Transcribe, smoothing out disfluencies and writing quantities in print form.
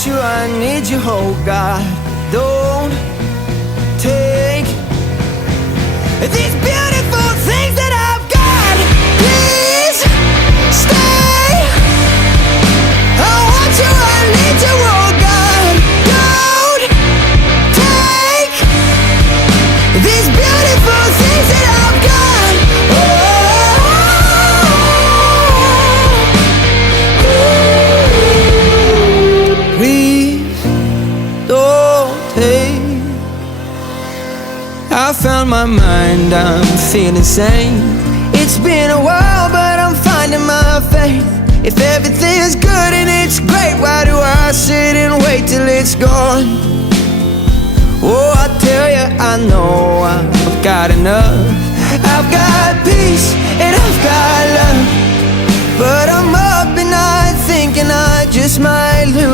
want you, I need you, oh God. Don't take these beautiful things that I've got. Please stay. I want you, I need you, oh God. Don't take these beautiful things that I've got. Please don't take. I found my mind, I'm feeling sane. It's been a while, but I'm finding my faith. If everything's good and it's great, why do I sit and wait till it's gone? Oh, I tell you, I know I've got enough. I've got peace and I've got love, but I'm up at night thinking I just might lose.